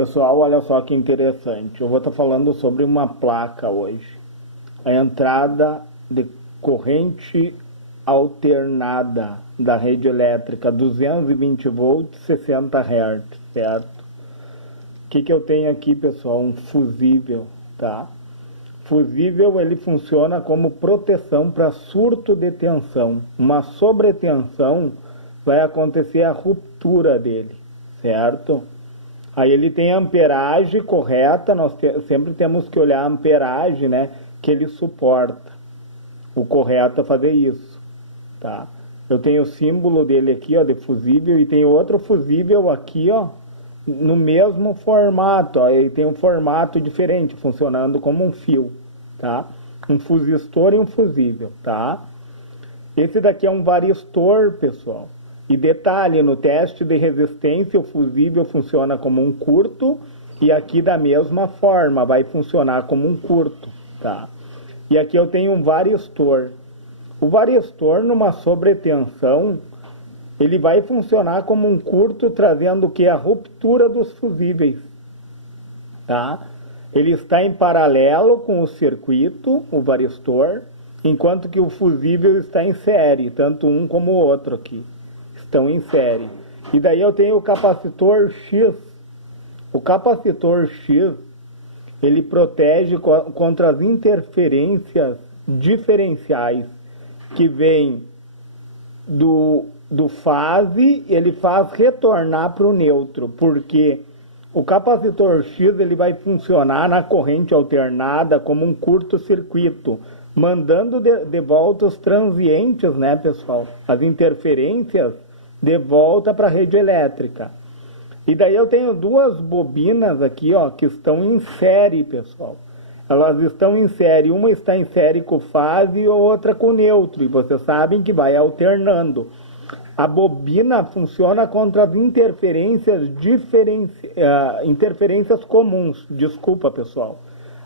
Pessoal, olha só que interessante. Eu vou estar falando sobre uma placa hoje. A entrada de corrente alternada da rede elétrica 220 volts, 60 Hz, certo? O que eu tenho aqui, pessoal? Um fusível, tá? Fusível, ele funciona como proteção para surto de tensão. Uma sobretensão vai acontecer a ruptura dele, certo? Aí ele tem a amperagem correta, nós sempre temos que olhar a amperagem, né, que ele suporta. O correto é fazer isso, tá? Eu tenho o símbolo dele aqui, ó, de fusível, e tem outro fusível aqui, ó, no mesmo formato, ó, ele tem um formato diferente, funcionando como um fio, tá? Um fusistor e um fusível, tá? Esse daqui é um varistor, pessoal. E detalhe, no teste de resistência, o fusível funciona como um curto, e aqui da mesma forma, vai funcionar como um curto, tá? E aqui eu tenho um varistor. O varistor, numa sobretensão, ele vai funcionar como um curto, trazendo o que? A ruptura dos fusíveis, tá? Ele está em paralelo com o circuito, o varistor, enquanto que o fusível está em série, tanto um como o outro aqui estão em série. E daí eu tenho o capacitor X. O capacitor X, ele protege contra as interferências diferenciais que vem do fase, ele faz retornar para o neutro, porque o capacitor X ele vai funcionar na corrente alternada como um curto-circuito, mandando de volta os transientes, né, pessoal? As interferências de volta para a rede elétrica. E daí eu tenho duas bobinas aqui, ó, que estão em série, pessoal. Elas estão em série, uma está em série com fase e outra com neutro, e vocês sabem que vai alternando. A bobina funciona contra as interferências comuns. Desculpa, pessoal.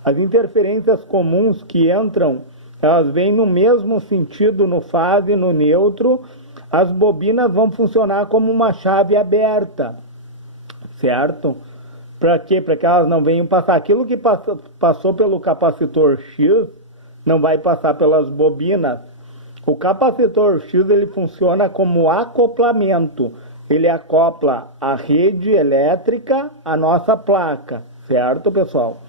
As interferências comuns que entram, elas vêm no mesmo sentido no fase e no neutro. As bobinas vão funcionar como uma chave aberta, certo? Para quê? Para que elas não venham passar. Aquilo que passou pelo capacitor X não vai passar pelas bobinas. O capacitor X ele funciona como acoplamento. Ele acopla a rede elétrica à nossa placa, certo, pessoal?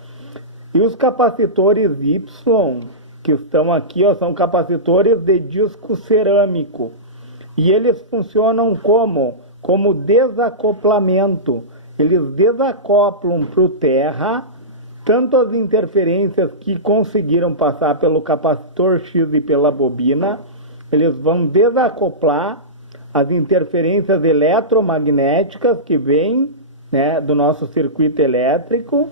E os capacitores Y, que estão aqui, ó, são capacitores de disco cerâmico. E eles funcionam como desacoplamento. Eles desacoplam para o terra tanto as interferências que conseguiram passar pelo capacitor X e pela bobina, eles vão desacoplar as interferências eletromagnéticas que vêm, né, do nosso circuito elétrico,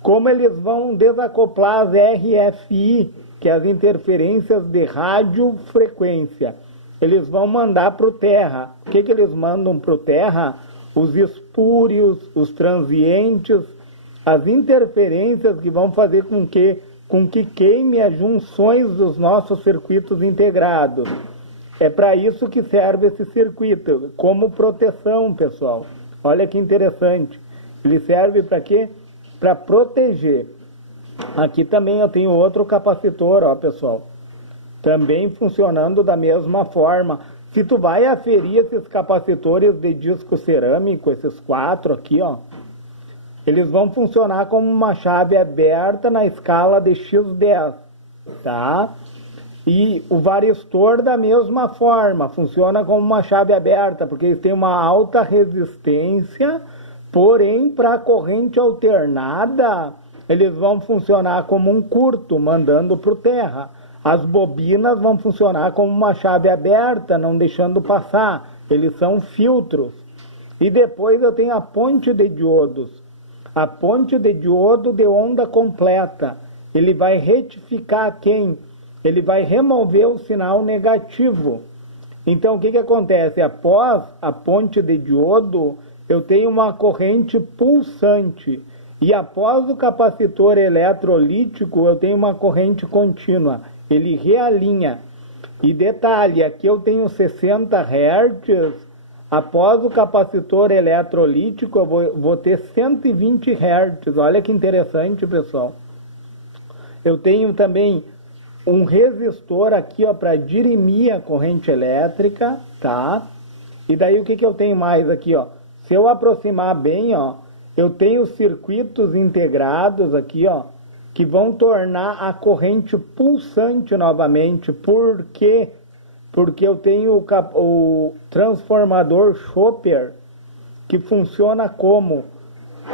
como eles vão desacoplar as RFI, que é as interferências de radiofrequência. Eles vão mandar para o terra. O que eles mandam para o terra? Os espúrios, os transientes, as interferências que vão fazer com que queime as junções dos nossos circuitos integrados. É para isso que serve esse circuito, como proteção, pessoal. Olha que interessante. Ele serve para quê? Para proteger. Aqui também eu tenho outro capacitor, ó, pessoal. Também funcionando da mesma forma. Se tu vai aferir esses capacitores de disco cerâmico, esses 4 aqui, ó, eles vão funcionar como uma chave aberta na escala de X10, tá? E o varistor da mesma forma, funciona como uma chave aberta, porque eles têm uma alta resistência, porém, para a corrente alternada, eles vão funcionar como um curto, mandando para o terra. As bobinas vão funcionar como uma chave aberta, não deixando passar. Eles são filtros. E depois eu tenho a ponte de diodos. A ponte de diodo de onda completa. Ele vai retificar quem? Ele vai remover o sinal negativo. Então o que acontece? Após a ponte de diodo, eu tenho uma corrente pulsante. E após o capacitor eletrolítico, eu tenho uma corrente contínua. Ele realinha. E detalhe, aqui eu tenho 60 Hz, Após o capacitor eletrolítico, eu vou ter 120 Hz. Olha que interessante, pessoal. Eu tenho também um resistor aqui, ó, para dirimir a corrente elétrica, tá? E daí o que eu tenho mais aqui, ó? Se eu aproximar bem, ó, eu tenho circuitos integrados aqui, ó, que vão tornar a corrente pulsante novamente. Por quê? Porque eu tenho o transformador Chopper, que funciona como?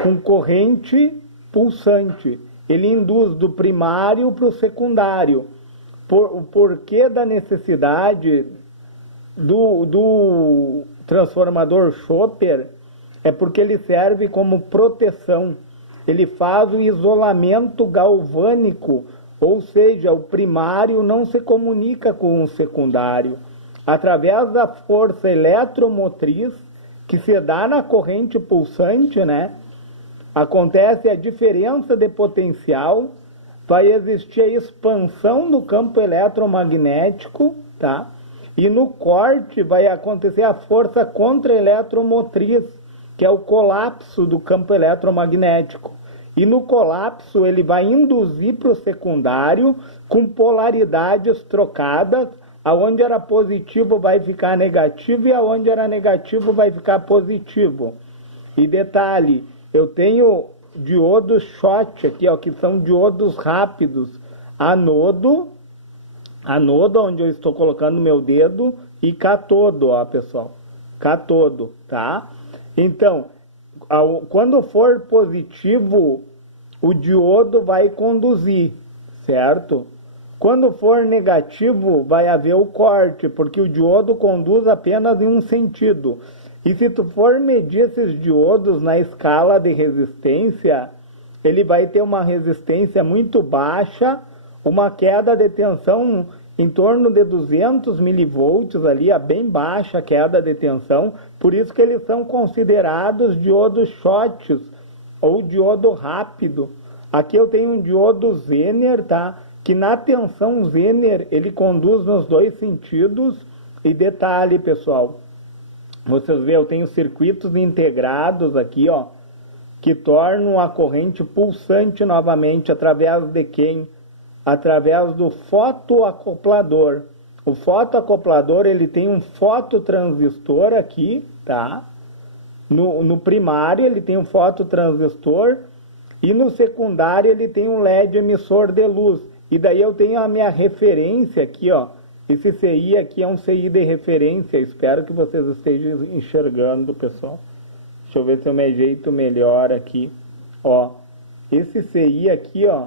Com corrente pulsante. Ele induz do primário para o secundário. O porquê da necessidade do transformador Chopper é porque ele serve como proteção. Ele faz o isolamento galvânico, ou seja, o primário não se comunica com o secundário. Através da força eletromotriz que se dá na corrente pulsante, né? Acontece a diferença de potencial, vai existir a expansão do campo eletromagnético, tá? E no corte vai acontecer a força contra-eletromotriz, que é o colapso do campo eletromagnético. E no colapso ele vai induzir para o secundário com polaridades trocadas, aonde era positivo vai ficar negativo e aonde era negativo vai ficar positivo. E detalhe, eu tenho diodos shot aqui, ó, que são diodos rápidos, anodo, onde eu estou colocando meu dedo, e catodo, ó, pessoal, catodo, tá? Então, quando for positivo, o diodo vai conduzir, certo? Quando for negativo, vai haver o corte, porque o diodo conduz apenas em um sentido. E se tu for medir esses diodos na escala de resistência, ele vai ter uma resistência muito baixa, uma queda de tensão em torno de 200 milivolts ali, a bem baixa queda de tensão, por isso que eles são considerados diodos shots ou diodo rápido. Aqui eu tenho um diodo Zener, tá? Que na tensão Zener ele conduz nos dois sentidos. E detalhe, pessoal, vocês veem, eu tenho circuitos integrados aqui, ó, que tornam a corrente pulsante novamente através de quem? Através do fotoacoplador. O fotoacoplador, ele tem um fototransistor aqui, tá? No primário ele tem um fototransistor e no secundário ele tem um LED emissor de luz. E daí eu tenho a minha referência aqui, ó. Esse CI aqui é um CI de referência. Espero que vocês estejam enxergando, pessoal. Deixa eu ver se eu me ajeito melhor aqui. Ó, esse CI aqui, ó,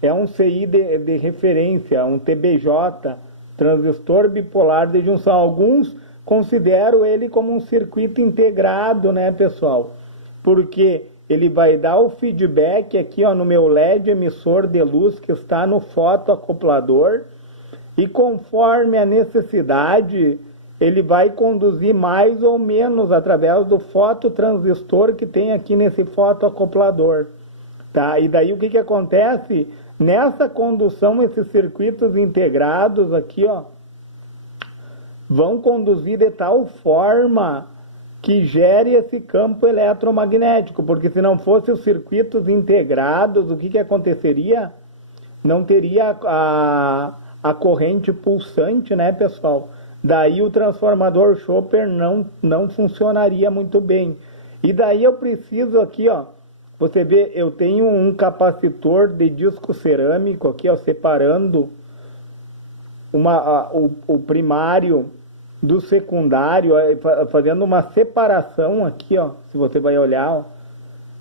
é um CI de referência, um TBJ, transistor bipolar de junção. Alguns consideram ele como um circuito integrado, né, pessoal? Porque ele vai dar o feedback aqui, ó, no meu LED emissor de luz que está no fotoacoplador. E conforme a necessidade, ele vai conduzir mais ou menos através do fototransistor que tem aqui nesse fotoacoplador. Tá? E daí o que acontece? Nessa condução, esses circuitos integrados aqui, ó, vão conduzir de tal forma que gere esse campo eletromagnético, porque se não fossem os circuitos integrados, o que aconteceria? Não teria a corrente pulsante, né, pessoal? Daí o transformador Chopper não funcionaria muito bem. E daí eu preciso aqui, ó, você vê, eu tenho um capacitor de disco cerâmico aqui, ó, separando o primário do secundário, fazendo uma separação aqui, ó, se você vai olhar, ó,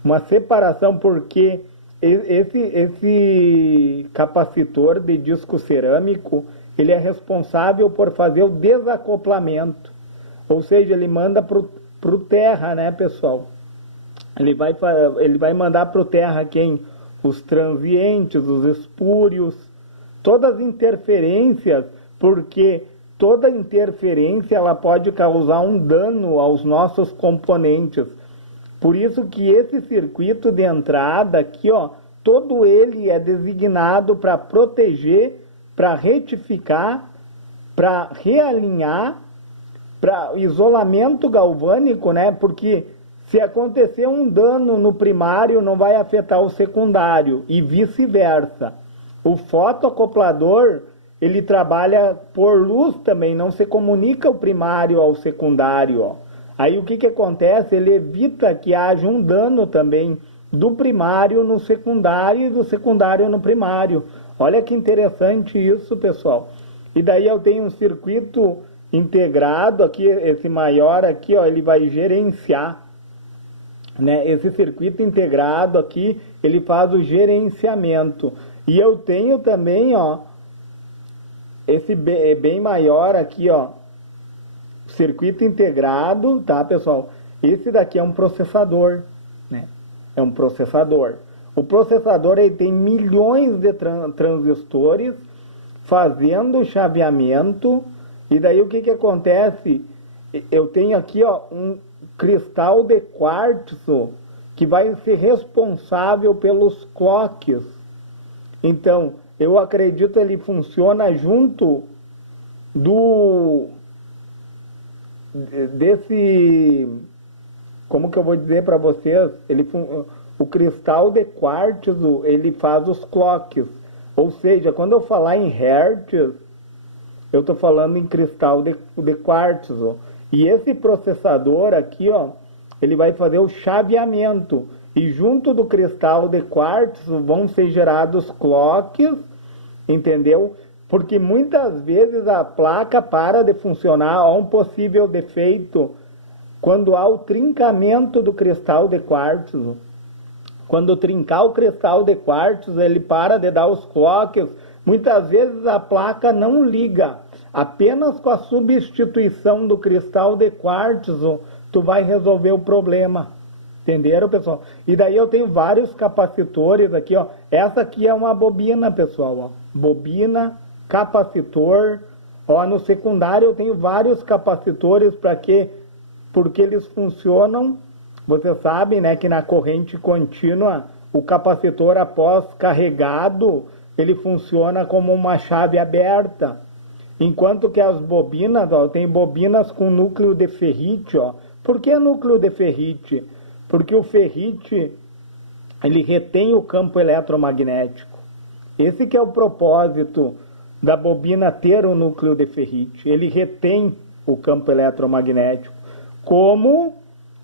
uma separação, porque esse capacitor de disco cerâmico, ele é responsável por fazer o desacoplamento, ou seja, ele manda para o terra, né, pessoal? Ele vai mandar para o terra quem? Os transientes, os espúrios, todas as interferências, porque toda interferência ela pode causar um dano aos nossos componentes. Por isso que esse circuito de entrada aqui, ó, todo ele é designado para proteger, para retificar, para realinhar para isolamento galvânico, né? Porque se acontecer um dano no primário, não vai afetar o secundário e vice-versa. O fotoacoplador, ele trabalha por luz também, não se comunica o primário ao secundário, ó. Aí o que acontece? Ele evita que haja um dano também do primário no secundário e do secundário no primário. Olha que interessante isso, pessoal. E daí eu tenho um circuito integrado aqui, esse maior aqui, ó, ele vai gerenciar, né? Esse circuito integrado aqui, ele faz o gerenciamento. E eu tenho também, ó, esse bem maior aqui, ó, circuito integrado, tá, pessoal? Esse daqui é um processador, né? É um processador. O processador, ele tem milhões de transistores fazendo chaveamento. E daí o que acontece? Eu tenho aqui, ó, um cristal de quartzo que vai ser responsável pelos clocks. Então, eu acredito que ele funciona junto desse, como que eu vou dizer para vocês, o cristal de quartzo, ele faz os clocks. Ou seja, quando eu falar em hertz, eu estou falando em cristal de quartzo. E esse processador aqui, ó, ele vai fazer o chaveamento. E junto do cristal de quartzo vão ser gerados clocks, entendeu? Porque muitas vezes a placa para de funcionar, há um possível defeito quando há o trincamento do cristal de quartzo. Quando trincar o cristal de quartzo, ele para de dar os clocks. Muitas vezes a placa não liga. Apenas com a substituição do cristal de quartzo, tu vai resolver o problema. Entenderam, pessoal? E daí eu tenho vários capacitores aqui, ó. Essa aqui é uma bobina, pessoal, ó. Bobina, capacitor. Ó, no secundário eu tenho vários capacitores para quê? Porque eles funcionam, você sabe, né, que na corrente contínua, o capacitor após carregado, ele funciona como uma chave aberta. Enquanto que as bobinas, ó, tem bobinas com núcleo de ferrite, ó. Por que núcleo de ferrite? Porque o ferrite, ele retém o campo eletromagnético. Esse que é o propósito da bobina ter o núcleo de ferrite. Ele retém o campo eletromagnético. Como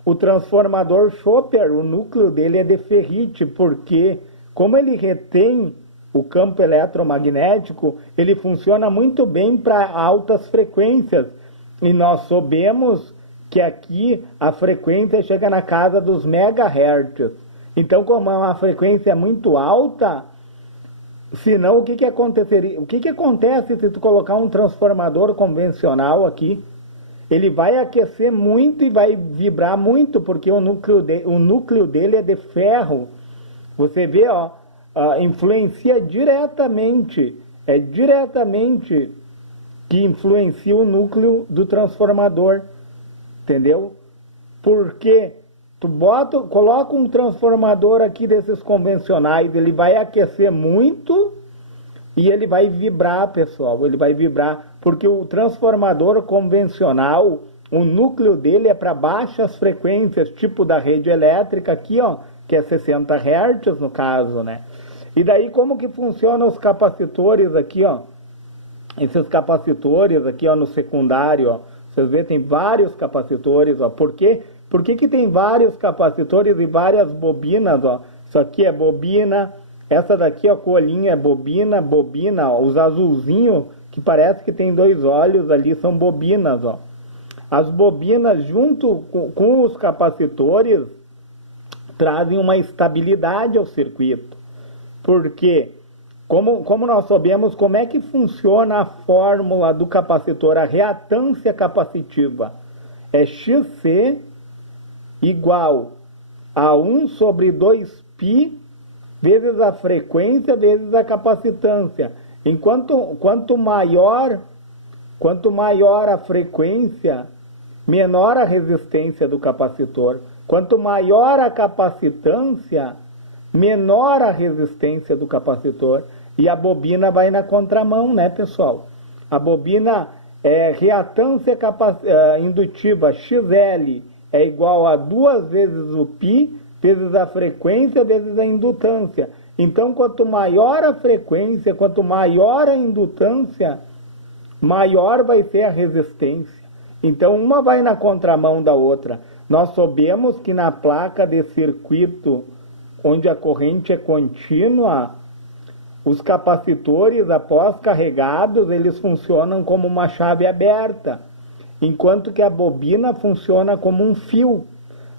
o transformador Chopper, o núcleo dele é de ferrite, porque como ele retém o campo eletromagnético, ele funciona muito bem para altas frequências. E nós sabemos que aqui a frequência chega na casa dos megahertz. Então, como é uma frequência muito alta, senão o que aconteceria? O que acontece se tu colocar um transformador convencional aqui? Ele vai aquecer muito e vai vibrar muito, porque o núcleo dele é de ferro. Você vê, ó, influencia diretamente, é diretamente que influencia o núcleo do transformador, entendeu? Porque tu coloca um transformador aqui desses convencionais, ele vai aquecer muito e ele vai vibrar, pessoal, ele vai vibrar, porque o transformador convencional, o núcleo dele é para baixas frequências, tipo da rede elétrica aqui, ó, que é 60 Hz no caso, né? E daí como que funcionam os capacitores aqui, ó? Esses capacitores aqui, ó, no secundário, ó, vocês vêem, tem vários capacitores, ó. Por quê? Por que tem vários capacitores e várias bobinas, ó? Isso aqui é bobina, essa daqui, ó, colinha é bobina, ó. Os azulzinhos, que parece que tem dois olhos ali, são bobinas, ó. As bobinas, junto com os capacitores, trazem uma estabilidade ao circuito. Porque, como nós sabemos, como é que funciona a fórmula do capacitor, a reatância capacitiva? É XC igual a 1 sobre 2π vezes a frequência vezes a capacitância. Quanto maior a frequência, menor a resistência do capacitor. Quanto maior a capacitância, menor a resistência do capacitor. E a bobina vai na contramão, né, pessoal? A bobina, reatância indutiva XL é igual a 2 vezes o π vezes a frequência vezes a indutância. Então, quanto maior a frequência, quanto maior a indutância, maior vai ser a resistência. Então, uma vai na contramão da outra. Nós sabemos que na placa de circuito, onde a corrente é contínua, os capacitores, após carregados, eles funcionam como uma chave aberta, enquanto que a bobina funciona como um fio.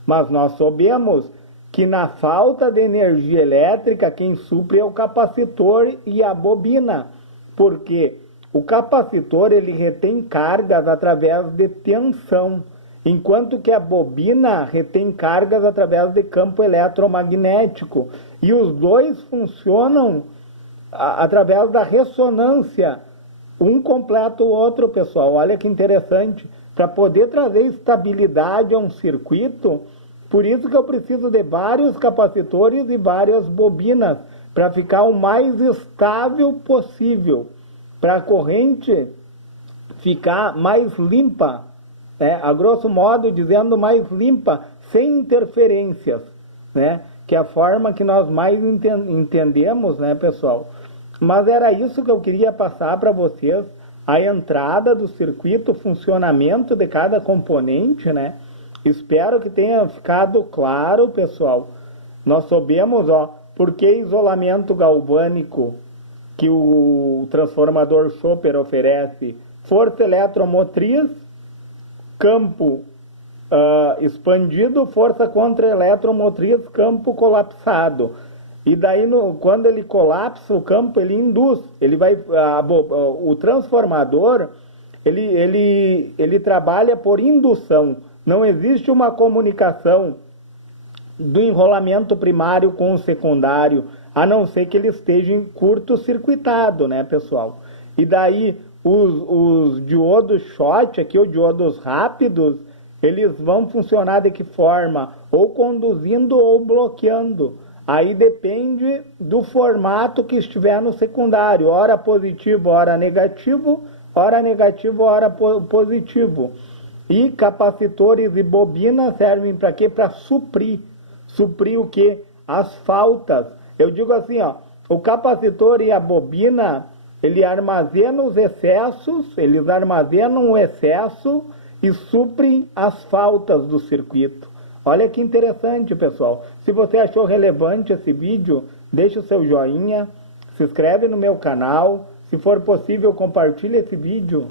Mas nós sabemos que na falta de energia elétrica, quem supre é o capacitor e a bobina, porque o capacitor ele retém cargas através de tensão, enquanto que a bobina retém cargas através de campo eletromagnético. E os dois funcionam através da ressonância. Um completa o outro, pessoal. Olha que interessante. Para poder trazer estabilidade a um circuito, por isso que eu preciso de vários capacitores e várias bobinas, para ficar o mais estável possível, para a corrente ficar mais limpa, a grosso modo dizendo mais limpa, sem interferências, que é a forma que nós mais entendemos, pessoal. Mas era isso que eu queria passar para vocês, a entrada do circuito, o funcionamento de cada componente, Espero que tenha ficado claro, pessoal. Nós sabemos, por que isolamento galvânico que o transformador Chopper oferece? Força eletromotriz, campo expandido, força contra-eletromotriz, campo colapsado. E daí, quando ele colapsa o campo, ele induz. O transformador, ele trabalha por indução. Não existe uma comunicação do enrolamento primário com o secundário, a não ser que ele esteja em curto-circuitado, pessoal? E daí, os diodos short, aqui, os diodos rápidos, eles vão funcionar de que forma? Ou conduzindo ou bloqueando. Aí depende do formato que estiver no secundário, ora positivo, ora negativo, ora positivo. E capacitores e bobinas servem para quê? Para suprir. Suprir o quê? As faltas. Eu digo assim, o capacitor e a bobina, ele armazena os excessos, eles armazenam o excesso e suprem as faltas do circuito. Olha que interessante, pessoal. Se você achou relevante esse vídeo, deixa o seu joinha, se inscreve no meu canal. Se for possível, compartilhe esse vídeo